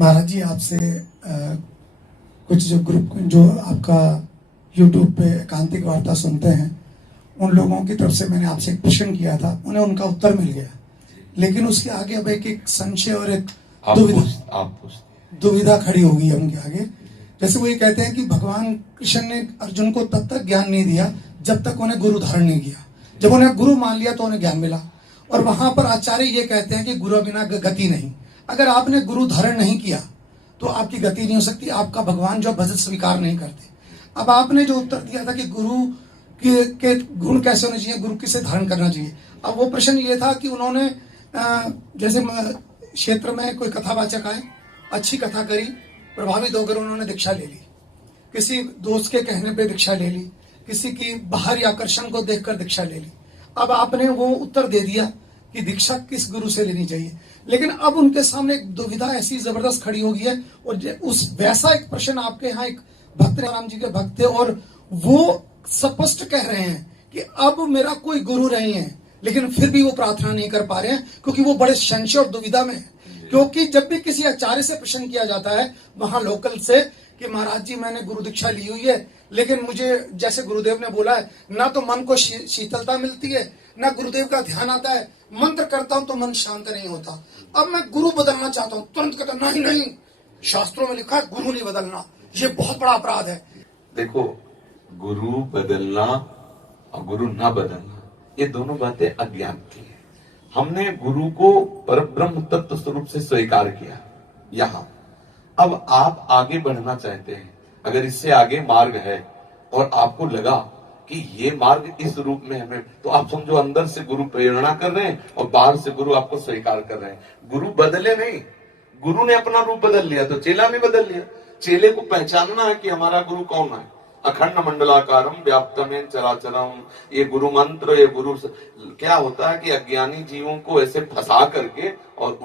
महाराज जी आपसे कुछ जो ग्रुप जो आपका यूट्यूब पे एकांतिक वार्ता सुनते हैं उन लोगों की तरफ से मैंने आपसे एक प्रश्न किया था, उन्हें उनका उत्तर मिल गया, लेकिन उसके आगे अब एक संशय और एक दुविधा खड़ी होगी है उनके आगे। जैसे वो ये कहते हैं कि भगवान कृष्ण ने अर्जुन को तब तक ज्ञान नहीं दिया जब तक उन्हें गुरु धारण नहीं किया, जब उन्हें गुरु मान लिया तो उन्हें ज्ञान मिला। और वहां पर आचार्य ये कहते हैं कि गुरु बिना गति नहीं, अगर आपने गुरु धारण नहीं किया तो आपकी गति नहीं हो सकती, आपका भगवान जो भजन स्वीकार नहीं करते। अब आपने जो उत्तर दिया था कि गुरु के गुण कैसे होने चाहिए, गुरु किसे धारण करना चाहिए, अब वो प्रश्न ये था कि उन्होंने जैसे क्षेत्र में कोई कथावाचक आए, अच्छी कथा करी, प्रभावित होकर उन्होंने दीक्षा ले ली, किसी दोस्त के कहने पे दीक्षा ले ली, किसी की बाहरी आकर्षण को देखकर दीक्षा ले ली। अब आपने वो उत्तर दे दिया कि दीक्षा किस गुरु से लेनी चाहिए, लेकिन अब उनके सामने एक दुविधा ऐसी जबरदस्त खड़ी हो गई है। और उस वैसा एक प्रश्न आपके यहाँ एक भक्त राम जी के भक्त थे और वो स्पष्ट कह रहे हैं कि अब मेरा कोई गुरु नहीं है, लेकिन फिर भी वो प्रार्थना नहीं कर पा रहे हैं क्योंकि वो बड़े संशय और दुविधा में है। क्योंकि जब भी किसी आचार्य से प्रश्न किया जाता है वहां लोकल से कि महाराज जी मैंने गुरु दीक्षा ली हुई है, लेकिन मुझे जैसे गुरुदेव ने बोला है ना तो मन को शीतलता मिलती है, ना गुरुदेव का ध्यान आता है, मंत्र करता हूं तो मन शांत नहीं होता, अब मैं गुरु बदलना चाहता हूं, तुरंत कहता नहीं नहीं, शास्त्रों में लिखा है गुरु नहीं बदलना, ये बहुत बड़ा अपराध है। देखो, गुरु बदलना और गुरु ना बदलना ये दोनों बातें अज्ञान की है। हमने गुरु को परब्रह्म तत्व स्वरूप से स्वीकार किया यहाँ। अब आप आगे बढ़ना चाहते हैं, अगर इससे आगे मार्ग है और आपको लगा कि ये मार्ग इस रूप में हमें, तो आप समझो अंदर से गुरु प्रेरणा कर रहे हैं और बाहर से गुरु आपको स्वीकार कर रहे हैं। गुरु बदले नहीं, गुरु ने अपना रूप बदल लिया तो चेला ने बदल लिया। चेले को पहचानना है कि हमारा गुरु कौन है। अखंड मंडलाकारम व्याप्तमेन चराचरम, ये गुरु मंत्र, ये गुरु क्या होता है कि अज्ञानी जीवों को ऐसे फंसा करके और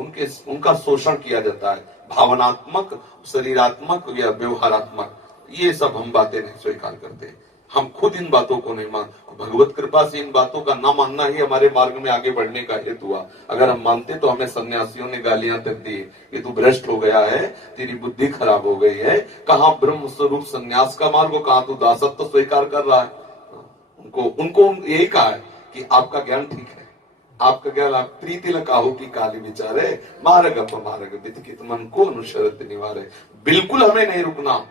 उनका शोषण किया जाता है, भावनात्मक, शरीरात्मक या व्यवहारात्मक, ये सब हम बातें नहीं स्वीकार करते। हम खुद इन बातों को नहीं मान, भगवत कृपा से इन बातों का ना मानना ही हमारे मार्ग में आगे बढ़ने का हेतु हुआ। अगर हम मानते तो हमें सन्यासियों ने गालियां तक दी कि तू भ्रष्ट हो गया है, तेरी बुद्धि खराब हो गई है, कहां ब्रह्म स्वरूप सन्यास का मार्ग, कहां तू दासत्व स्वीकार कर रहा है। उनको यही कहा है कि आपका ज्ञान ठीक है, आपका ज्ञान आप प्रीति लकाहु की काली विचारे मार्ग अपमार्ग वितकित मन को अनुशरत निवारे। बिल्कुल हमें नहीं रुकना।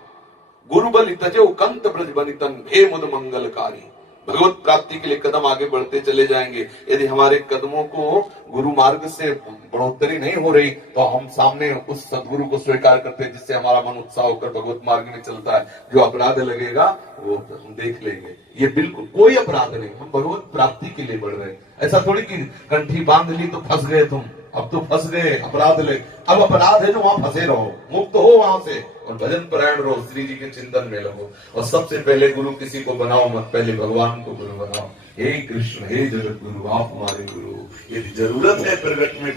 गुरु बलि तजो कंत ब्रज बनितन हे मुद मंगलकारी। भगवत प्राप्ति के लिए कदम आगे बढ़ते चले जाएंगे। यदि हमारे कदमों को गुरु मार्ग से बढ़ोतरी नहीं हो रही तो हम सामने उस सदगुरु को स्वीकार करते हैं जिससे हमारा मन उत्साह होकर भगवत मार्ग में चलता है। जो अपराध लगेगा वो हम देख लेंगे, ये बिल्कुल कोई अपराध नहीं, हम भगवत प्राप्ति के लिए बढ़ रहे हैं। ऐसा थोड़ी कि कंठी बांध ली तो फंस गए तुम, अब तो फंस गए, अपराध ले, अब अपराध है जो वहां फंसे रहो, मुक्त हो वहां से और भजन परायण रहो, श्री जी के चिंतन में लगो। और सबसे पहले गुरु किसी को बनाओ मत, पहले भगवान को गुरु बनाओ। हे कृष्ण, हे जगत गुरु, आप हमारे गुरु। यदि जरूरत है प्रगट में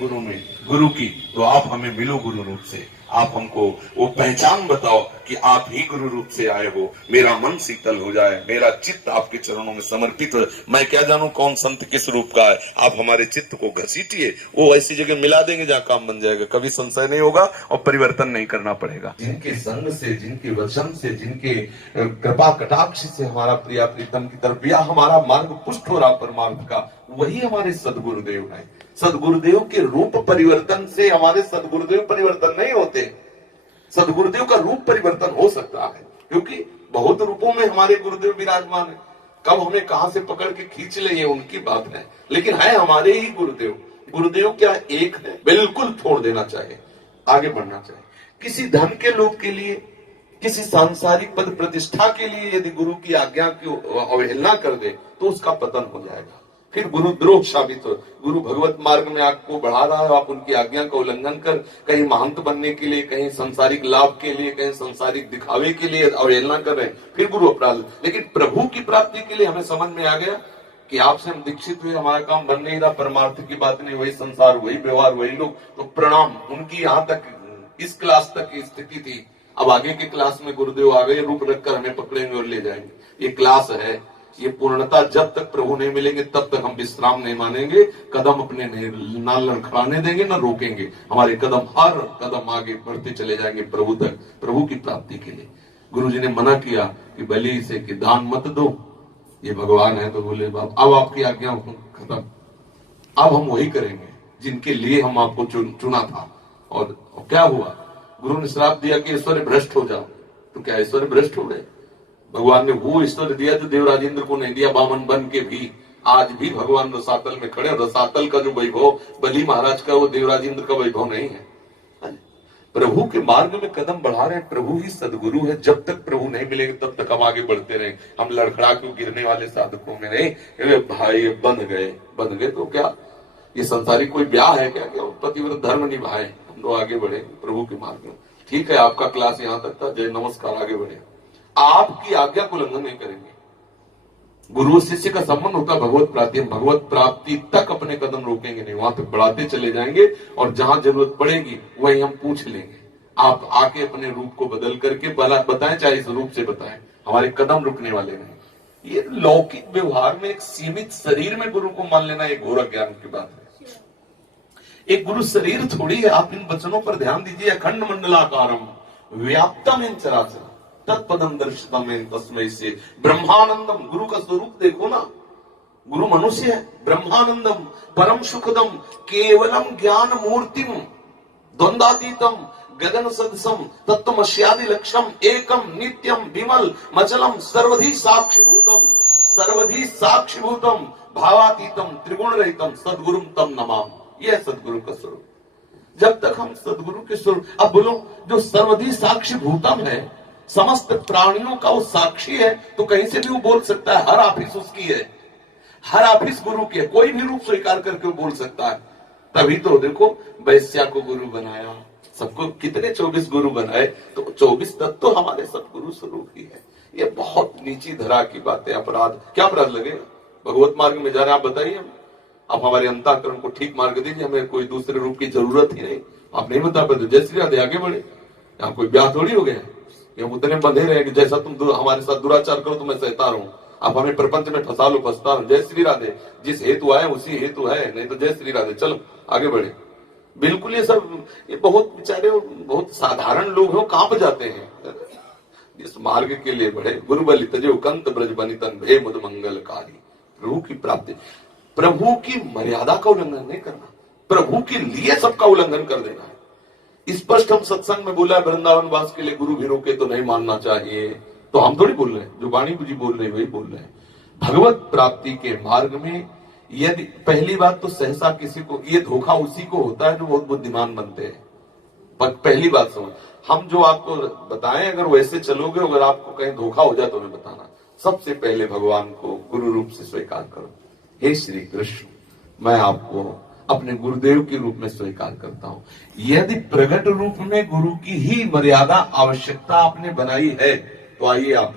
गुरु की तो आप हमें मिलो गुरु रूप से, आप हमको वो पहचान बताओ कि आप ही गुरु रूप से आए हो। मेरा मन शीतल हो जाए, मेरा चित्त आपके चरणों में समर्पित हो। मैं क्या जानूं कौन संत किस रूप का है, आप हमारे चित्त को घसीटिए, वो ऐसी जगह मिला देंगे जहां काम बन जाएगा, कभी संशय नहीं होगा और परिवर्तन नहीं करना पड़ेगा। जिनके संग से, जिनके वचन से, जिनके कृपा कटाक्ष से हमारा प्रिया प्रीतम की तरफ या हमारा मार्ग पुष्ट हो रहा परमार्थ का, वही हमारे सदगुरुदेव है। सदगुरुदेव के रूप परिवर्तन से हमारे सदगुरुदेव परिवर्तन नहीं होते। सदगुरुदेव का रूप परिवर्तन हो सकता है क्योंकि बहुत रूपों में हमारे गुरुदेव विराजमान है। कब हमें कहां से पकड़ के खींच ले ये उनकी बात है, लेकिन है हमारे ही गुरुदेव। गुरुदेव क्या एक है, बिल्कुल छोड़ देना चाहिए, आगे बढ़ना चाहिए। किसी धन के लोभ के लिए, किसी सांसारिक पद प्रतिष्ठा के लिए यदि गुरु की आज्ञा की अवहेलना कर दे तो उसका पतन हो जाएगा, फिर गुरुद्रोह साबित हो। गुरु भगवत मार्ग में आपको बढ़ा रहा है, आप उनकी आज्ञा का उल्लंघन कर कहीं महंत बनने के लिए, कहीं सांसारिक लाभ के लिए, कहीं सांसारिक दिखावे के लिए अवहेलना कर रहे हैं, फिर गुरु अपराध। लेकिन प्रभु की प्राप्ति के लिए हमें समझ में आ गया कि आपसे हम दीक्षित हुए, हमारा काम बन नहीं रहा, परमार्थ की बात नहीं, वही संसार, वही व्यवहार, वही लोग, तो प्रणाम। उनकी यहाँ तक इस क्लास तक की स्थिति थी, अब आगे के क्लास में गुरुदेव आ गए, रूप रखकर हमें पकड़ेंगे और ले जाएंगे। ये क्लास है, ये पूर्णता जब तक प्रभु नहीं मिलेंगे तब तक हम विश्राम नहीं मानेंगे, कदम अपने ना लड़खड़ाने देंगे ना रोकेंगे। हमारे कदम हर कदम आगे बढ़ते चले जाएंगे प्रभु तक, प्रभु की प्राप्ति के लिए। गुरु जी ने मना किया कि बलि से कि दान मत दो, ये भगवान है। तो बोले बाप अब आपकी आज्ञा खत्म, अब हम वही करेंगे जिनके लिए हम आपको चुना था। और क्या हुआ, गुरु ने श्राप दिया कि ऐश्वर्य भ्रष्ट हो जाओ। तो क्या ऐश्वर्य भ्रष्ट हो गए? भगवान ने वो ऐश्वर्य दिया जो देवराजेंद्र को नहीं दिया। बामन बन के भी आज भी भगवान रसातल में खड़े। रसातल का जो वैभव बलि महाराज का, वो देवराजेंद्र का वैभव नहीं है। प्रभु के मार्ग में कदम बढ़ा रहे हैं, प्रभु ही सदगुरु है। जब तक प्रभु नहीं मिलेंगे तब तक हम आगे बढ़ते रहे। हम लड़खड़ा क्यों गिरने वाले साधकों में नहीं। भाई बंध गए तो क्या ये संसारी कोई ब्याह है क्या? पतिव्रत धर्म निभाए, हम लोग आगे बढ़े प्रभु के मार्ग में। ठीक है, आपका क्लास यहाँ तक था, जय नमस्कार, आगे बढ़े। आपकी आज्ञा को उल्लंघन नहीं करेंगे। गुरु शिष्य का संबंध होता है भगवत प्राप्ति। हम भगवत प्राप्ति तक अपने कदम रोकेंगे नहीं, वहां तक बढ़ाते चले जाएंगे। और जहां जरूरत पड़ेगी वही हम पूछ लेंगे। आप आके अपने रूप को बदल करके बताएं, चाहे इस रूप से बताएं, हमारे कदम रुकने वाले नहीं। ये लौकिक व्यवहार में एक सीमित शरीर में गुरु को मान लेना एक घोर ज्ञान की बात है। एक गुरु शरीर थोड़ी है। आप इन वचनों पर ध्यान दीजिए। अखंड मंडलाकारम व्याप्तम चराचर तत्पदम दर्शितम तस्मै से ब्रह्मानंदम। गुरु का स्वरूप देखो ना, गुरु मनुष्य है। ब्रह्मानंदम परम सुखदम केवलम ज्ञान मूर्तिम द्वंद्वातीतम गगन सदसम तत्वमस्यादि लक्ष्यम एकम नित्यम विमल मचलम सर्वधि साक्षीभूतम भावातीतम त्रिगुण रहितम सदगुरुम तम नमाम। यह सदगुरु का स्वरूप। जब तक हम सदगुरु के स्वरूप, अब बोलो, जो सर्वधि साक्षीभूतम है, समस्त प्राणियों का वो साक्षी है, तो कहीं से भी वो बोल सकता है। हर ऑफिस उसकी है, हर ऑफिस गुरु की है। कोई भी रूप स्वीकार करके वो बोल सकता है। तभी तो देखो वैश्या को गुरु बनाया, सबको कितने 24 गुरु बनाए, तो 24 तत्व तो हमारे सदगुरु स्वरूप ही है। ये बहुत नीची धरा की बात है। अपराध, क्या अपराध लगेगा? भगवत मार्ग में जा रहे हैं, आप बताइए। आप हमारे अंतःकरण को ठीक मार्ग दीजिए, हमें कोई दूसरे रूप की जरूरत ही नहीं। आप नहीं बता पाते, जय श्री राधे, आगे बढ़े। यहाँ कोई ब्याह थोड़ी हो गया, ये उतने बंधे रहे कि जैसा तुम हमारे साथ दुराचार करो तो मैं सहता रहूं। आप हमें प्रपंच में फंसा लो, फंसता रहो। जय श्री राधे, जिस हेतु आए उसी हेतु है, नहीं तो जय श्री राधे, चलो आगे बढ़े। बिल्कुल ये सब, ये बहुत बेचारे बहुत साधारण लोग हैं, कांप जाते हैं। इस मार्ग के लिए बढ़े। गुरु बलि तजे कंत ब्रज बनितन भे मुद मंगलकारी। प्रभु की प्राप्ति, प्रभु की मर्यादा का उल्लंघन नहीं करना, प्रभु के लिए सबका उल्लंघन कर देना है। स्पष्ट हम सत्संग में बोला है, वृंदावन वास के लिए गुरु भी रोके तो नहीं मानना चाहिए। तो हम थोड़ी बोल रहे हैं, जो वाणी जी बोल रहे हैं वही बोल रहे हैं। भगवत प्राप्ति के मार्ग में यदि पहली बात तो सहसा किसी को, ये धोखा उसी को होता है जो बहुत बुद्धिमान बनते हैं। पर पहली बात समझ, हम जो आपको बताएं, अगर वैसे चलोगे, अगर आपको कहीं धोखा हो जाए तो हमें बताना। सबसे पहले भगवान को गुरु रूप से स्वीकार करो। हे श्री कृष्ण, मैं आपको अपने गुरुदेव के रूप में स्वीकार करता हूं। यदि प्रकट रूप में गुरु की ही मर्यादा आवश्यकता आपने बनाई है, तो आइए आप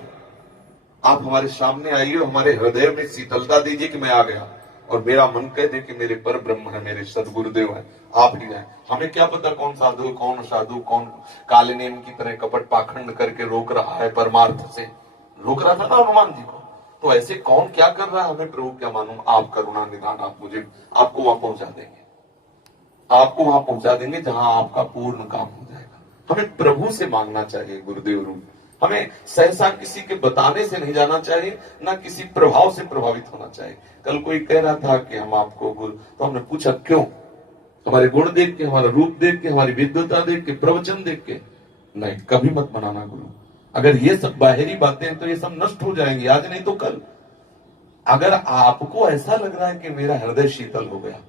हमारे सामने आइए, हमारे हृदय में शीतलता दीजिए कि मैं आ गया, और मेरा मन कह दे कि मेरे पर ब्रह्म है, मेरे सदगुरुदेव है, आप ही हैं। हमें क्या पता कौन साधु, कौन काले नेम की तरह कपट पाखंड करके रोक रहा है, परमार्थ से रोक रहा था ना हनुमान जी को। तो ऐसे कौन क्या कर रहा है, हमें प्रभु क्या मालूम। आप करुणा निदान, आप मुझे, आपको वहां पहुंचा देंगे, आपको वहां पहुंचा देंगे जहां आपका पूर्ण काम हो जाएगा। हमें प्रभु से मांगना चाहिए गुरुदेव रूप। हमें सहसा किसी के बताने से नहीं जाना चाहिए, ना किसी प्रभाव से प्रभावित होना चाहिए। कल कोई कह रहा था कि हम आपको गुरु, तो हमने पूछा क्यों? हमारे गुण देख के, हमारा रूप देख के, हमारी विद्वता देख के, प्रवचन देख के? नहीं, कभी मत बनाना गुरु। अगर ये सब बाहरी बातें हैं तो ये सब नष्ट हो जाएंगी, आज नहीं तो कल। अगर आपको ऐसा लग रहा है कि मेरा हृदय शीतल हो गया,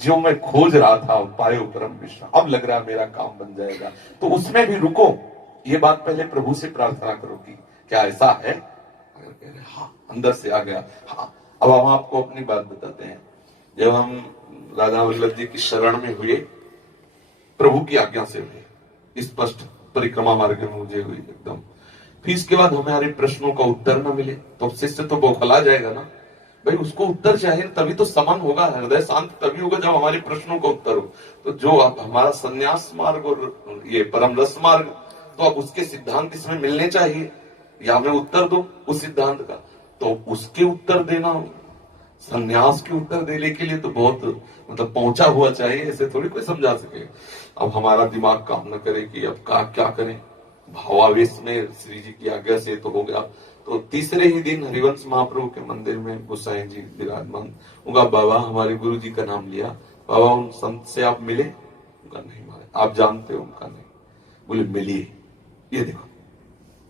जो मैं खोज रहा था पायो परम विश्राम, अब लग रहा है मेरा काम बन जाएगा, तो उसमें भी रुको। ये बात पहले प्रभु से प्रार्थना करो कि क्या ऐसा है? अगर कह रहे हाँ, अंदर से आ गया, हाँ। अब हम आपको अपनी बात बताते हैं। जब हम राधा वल्लभ जी की शरण में हुए, प्रभु की आज्ञा से हुए, स्पष्ट परिक्रमा मार्ग में मुझे हुई एकदम। फिर इसके बाद हमारे प्रश्नों का उत्तर न मिले तो शिष्य तो बौखला जाएगा ना भाई, उसको उत्तर चाहिए, तभी तो समन होगा, हृदय शांत तभी होगा जब हमारे प्रश्नों का उत्तर हो। तो जो अब हमारा संन्यास मार्ग और ये परम रस मार्ग, तो अब उसके सिद्धांत इसमें मिलने चाहिए, या हमें उत्तर दो उस सिद्धांत का। तो उसके उत्तर देना, संन्यास के उत्तर देने के लिए तो बहुत मतलब पहुंचा हुआ चाहिए, ऐसे थोड़ी कोई समझा सके। अब हमारा दिमाग काम न करे कि अब क्या करें, भावावेश में श्री जी की आज्ञा से तो हो गया। तो तीसरे ही दिन हरिवंश महाप्रभु के मंदिर में गोसाई जी विराजमान, उनका बाबा हमारे गुरु जी का नाम लिया, बाबा उन संत से आप मिले? उनका नहीं मारे, आप जानते हो? उनका नहीं। बोले मिलिए, ये देखो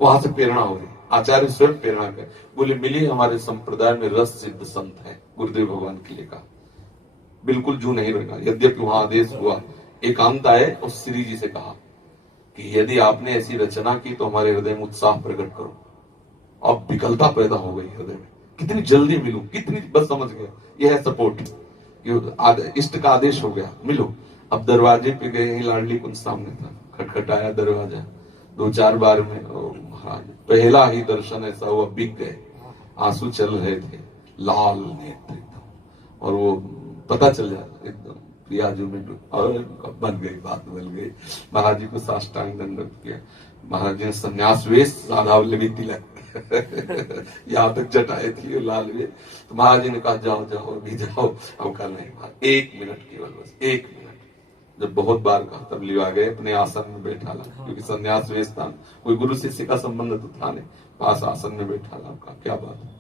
वहां से प्रेरणा हो रही, आचार्य स्वयं प्रेरणा कर बोले मिलिए, हमारे संप्रदाय में रस सिद्ध संत है, गुरुदेव भगवान के लिए कहा, बिल्कुल जू नहीं रहेगा। यद्यपि वहां आदेश हुआ, एकांत आए और श्री जी से कहा कि यदि आपने ऐसी रचना की तो हमारे हृदय में उत्साह प्रकट करो। अब विकलता पैदा हो गई हृदय में, कितनी जल्दी मिलूं, कितनी, बस समझ गया यह है सपोर्ट, इष्ट का आदेश हो गया, मिलो। अब दरवाजे पे गए, ही लाडली कुंज सामने था, खटखटाया दरवाजा, 2-4 बार में महाराज पहला ही दर्शन ऐसा हुआ, बिक गए, आंसू चल रहे थे, लाल नेत्र एकदम, और वो पता चल जाता एकदम प्रियाजू में, और बन गई, बात बन गई। महाराज जी को साष्टांग दंडवत किया, महाराज जी ने संन्यास वेश, राधा वल्लभी तिलक यहाँ तक जटाए थी लाल वे, तो महाराज जी ने कहा जाओ जाओ अभी जाओ। अब कहा नहीं, 1 मिनट केवल, बस 1 मिनट। जब बहुत बार कहा तब लिवा गए, अपने आसन में बैठा ला, क्योंकि संन्यास वेश था, कोई गुरु शिष्य का संबंध तो था नहीं, पास आसन में बैठा ला। कहा क्या बात है?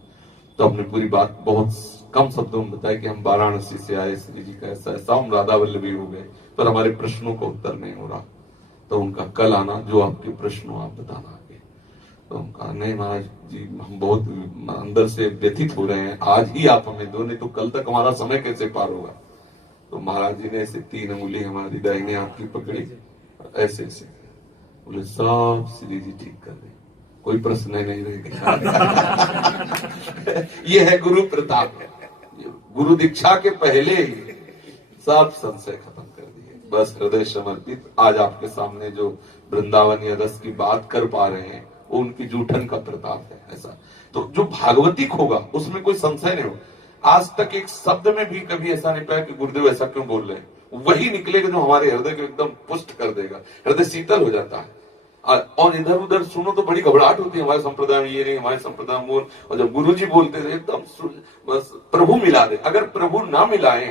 तो हमने पूरी बात बहुत कम शब्दों में बताया कि हम वाराणसी से आए, श्री जी का ऐसा ऐसा, हम राधा वल्लभी हो गए, पर हमारे प्रश्नों का उत्तर नहीं हो रहा, तो उनका कल आना, जो आपके प्रश्न हो आप बताना आगे। तो हम कहा नहीं महाराज जी, हम बहुत अंदर से व्यथित हो रहे हैं, आज ही आप हमें दो, नहीं तो कल तक हमारा समय कैसे पार होगा। तो महाराज जी ने ऐसे 3 उंगली हमारी दाहिने हाथ की पकड़ी, ऐसे ऐसे बोले सब श्री जी ठीक कर दे, कोई प्रश्न नहीं रहेगा। ये है गुरु प्रताप, गुरु दीक्षा के पहले ही सब संशय खत्म कर दिए, बस हृदय समर्पित। आज आपके सामने जो वृंदावन या रस की बात कर पा रहे हैं, वो उनकी जूठन का प्रताप है। ऐसा तो जो भागवतिक होगा उसमें कोई संशय नहीं हो। आज तक एक शब्द में भी कभी ऐसा नहीं पाया कि गुरुदेव ऐसा क्यों बोल रहे हैं, वही निकलेगा जो हमारे हृदय को एकदम पुष्ट कर देगा, हृदय शीतल हो जाता है। और इधर उधर सुनो तो बड़ी घबराहट होती है, हमारे संप्रदाय में ये नहीं, हमारे संप्रदाय में वो, और जब गुरु जी बोलते थे एकदम बस प्रभु मिला दे। अगर प्रभु ना मिलाए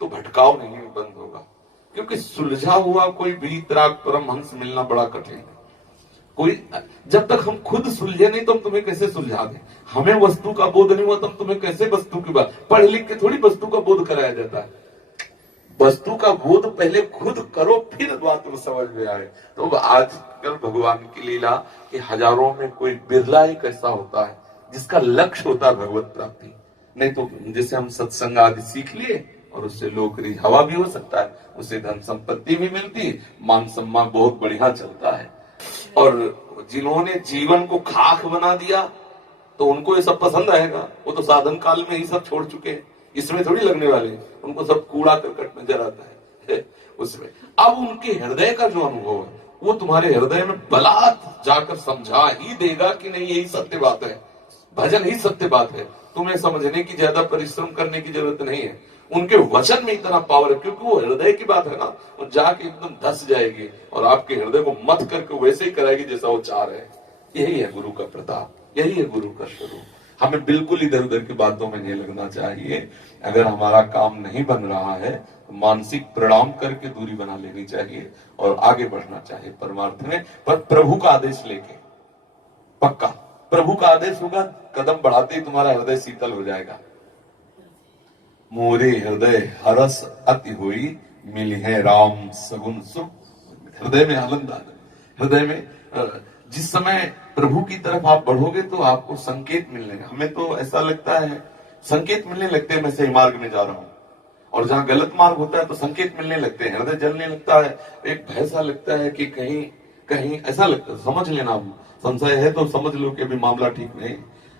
तो भटकाव नहीं बंद होगा, क्योंकि सुलझा हुआ कोई वीतराग परमहंस मिलना बड़ा कठिन है। कोई जब तक हम खुद सुलझे नहीं तो हम तुम्हें कैसे सुलझा दें, हमें वस्तु का बोध नहीं हुआ तो हम तुम्हें कैसे वस्तु की बात, पढ़ लिख के थोड़ी वस्तु का बोध कराया जाता है। वस्तु का बोध पहले खुद करो, फिर बात में समझ में आए। तो आजकल भगवान की लीला कि हजारों में कोई बिरला एक ऐसा होता है जिसका लक्ष्य होता है भगवत प्राप्ति। नहीं तो जैसे हम सत्संग आदि सीख लिए और उससे लोक हवा भी हो सकता है, उससे धन संपत्ति भी मिलती है, मान सम्मान बहुत बढ़िया चलता है। और जिन्होंने जीवन को खाक बना दिया तो उनको ये सब पसंद आएगा, वो तो साधन काल में ही सब छोड़ चुके हैं, इसमें थोड़ी लगने वाले, उनको सब कूड़ा करकट नजर आता है उसमें। अब उनके हृदय का जो अनुभव है वो तुम्हारे हृदय में बलात् जाकर समझा ही देगा कि नहीं यही सत्य बात है, भजन ही सत्य बात है। तुम्हें समझने की ज्यादा परिश्रम करने की जरूरत नहीं है, उनके वचन में इतना पावर है, क्योंकि वो हृदय की बात है ना, वो जाके एकदम धस जाएगी और आपके हृदय को मत करके वैसे ही कराएगी जैसा वो चाह रहे हैं। यही है गुरु का प्रताप, यही है गुरु का स्वरूप। हमें बिल्कुल इधर उधर की बातों में नहीं लगना चाहिए। अगर हमारा काम नहीं बन रहा है तो मानसिक प्रणाम करके दूरी बना लेनी चाहिए और आगे बढ़ना चाहिए परमार्थ में। पर प्रभु का आदेश लेके, पक्का प्रभु का आदेश होगा, कदम बढ़ाते ही तुम्हारा हृदय शीतल हो जाएगा। मोरे हृदय हरस अति हुई, मिली है राम सगुन सुख। हृदय में आनंद आ जाए। हृदय में जिस समय प्रभु की तरफ आप बढ़ोगे तो आपको संकेत मिलने, हमें तो ऐसा लगता है संकेत मिलने लगते हैं मैं सही मार्ग में जा रहा हूं, और जहां गलत मार्ग होता है तो संकेत मिलने लगते हैं, हृदय जलने लगता है, एक भय सा लगता है कि कहीं कहीं ऐसा लगता है, समझ लेना संशय है तो समझ लो कि अभी मामला ठीक नहीं।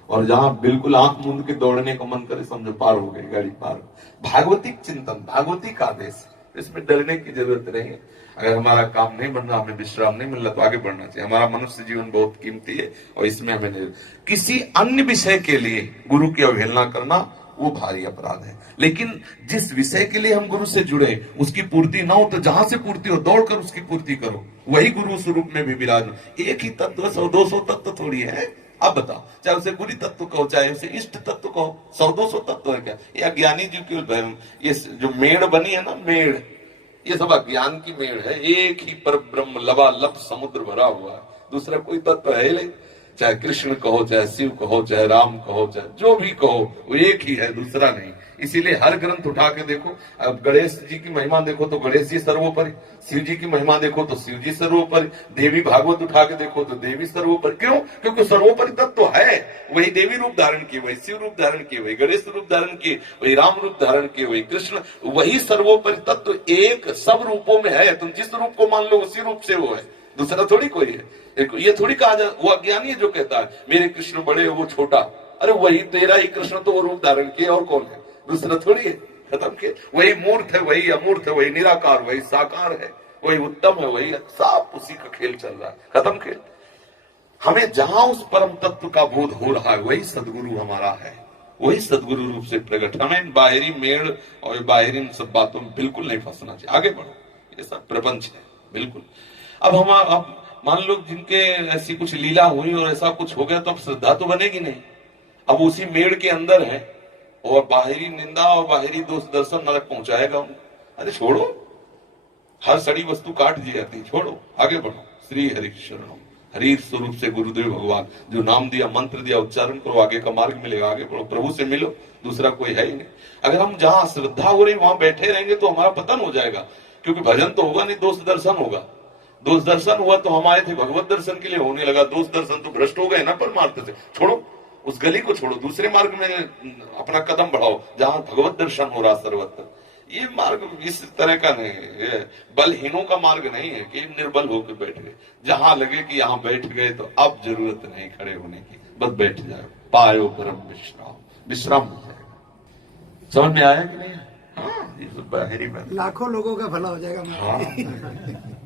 और जहां बिल्कुल आंख मूंद के दौड़ने का मन करे समझो पार हो गई गाड़ी पार। भागवतिक चिंतन, भागवतिक आदेश, इसमें डरने की जरूरत नहीं है। अगर हमारा काम नहीं बन रहा, हमें विश्राम नहीं मिल रहा तो आगे बढ़ना चाहिए। हमारा मनुष्य जीवन बहुत कीमती है और इसमें हमें नहीं, किसी अन्य विषय के लिए गुरु की अवहेलना करना वो भारी अपराध है। लेकिन जिस विषय के लिए हम गुरु से जुड़े उसकी पूर्ति ना हो तो जहां से पूर्ति हो दौड़कर उसकी पूर्ति करो, वही गुरु स्वरूप में भी विराज। एक ही तत्व 100-200 तत्व थोड़ी है, अब बताओ, चाहे उसे गुरी तत्व कहो, चाहे उसे इष्ट तत्व कहो, 100-200 तत्व है क्या? ये अज्ञानी जीव की ये जो मेड़ बनी है ना, मेड़, ये सब अज्ञान की मेड़ है। एक ही पर ब्रह्म लबालब समुद्र भरा हुआ है, दूसरा कोई तत्व है नहीं। चाहे कृष्ण कहो, चाहे शिव कहो, चाहे राम कहो, चाहे जो भी कहो, वो एक ही है, दूसरा नहीं। इसीलिए हर ग्रंथ उठा के देखो, अब गणेश जी की महिमा देखो तो गणेश जी सर्वोपरि, शिव जी की महिमा देखो तो शिव जी सर्वोपरि, देवी भागवत उठा के देखो तो देवी सर्वोपरि। क्यों? क्योंकि सर्वोपरि तत्व है। वही देवी रूप धारण किए, वही शिव रूप धारण किए, वही गणेश रूप धारण किए, वही राम रूप धारण किए, वही कृष्ण, वही सर्वोपरि तत्व एक सब रूपों में है। तुम जिस रूप को मान लो उसी रूप से वो है, दूसरा थोड़ी कोई है। ये थोड़ी कहा जाए, वो अज्ञानी है जो कहता है मेरे कृष्ण बड़े वो छोटा। अरे वही तेरा ही कृष्ण तो वो रूप धारण किए, और कौन है? दूसरा थोड़ी है। खत्म के वही मूर्त है, वही अमूर्त है, वही निराकार, वही साकार है, वही उत्तम है, वही साफ, उसी का खेल चल रहा है। खत्म खेल। हमें जहां उस परम तत्व का बोध हो रहा है वही सदगुरु हमारा है, वही सदगुरु रूप से प्रकट। हमें बाहरी मेड़ और बाहरी इन सब बातों में बिल्कुल नहीं फंसना चाहिए। आगे बढ़ो, ये सब प्रपंच है बिल्कुल। अब मान लो जिनके ऐसी कुछ लीला हुई और ऐसा कुछ हो गया, तो अब श्रद्धा तो बनेगी नहीं। अब उसी मेड़ के अंदर है और बाहरी निंदा और बाहरी दोष दर्शन नरक पहुंचाएगा उनको। अरे छोड़ो, हर सड़ी वस्तु काट दी जाती, छोड़ो, आगे बढ़ो। श्री हरि शरणम, हरि स्वरूप से गुरुदेव भगवान जो नाम दिया, मंत्र दिया, उच्चारण करो, आगे का मार्ग मिलेगा। आगे बढ़ो, प्रभु से मिलो, दूसरा कोई है ही नहीं। अगर हम जहां श्रद्धा हो रही वहां बैठे रहेंगे तो हमारा पतन हो जाएगा, क्योंकि भजन तो होगा नहीं, दोष दर्शन होगा। दोष दर्शन हुआ तो हम आए थे भगवत दर्शन के लिए, होने लगा दोष दर्शन तो भ्रष्ट हो गए ना परमार्थ से। छोड़ो, उस गली को छोड़ो, दूसरे मार्ग में अपना कदम बढ़ाओ जहां भगवत दर्शन हो रहा सर्वत्र। ये मार्ग इस तरह का नहीं है, बलहीनों का मार्ग नहीं है कि निर्बल होकर बैठ गए। जहां लगे कि यहाँ बैठ गए तो अब जरूरत नहीं खड़े होने की, बस बैठ जाओ, पायो परम विश्राम, विश्राम मिल जाएगा। समझ में आया कि नहीं? हाँ, ये बाहरी बात, लाखों लोगों का भला हो जाएगा। हाँ।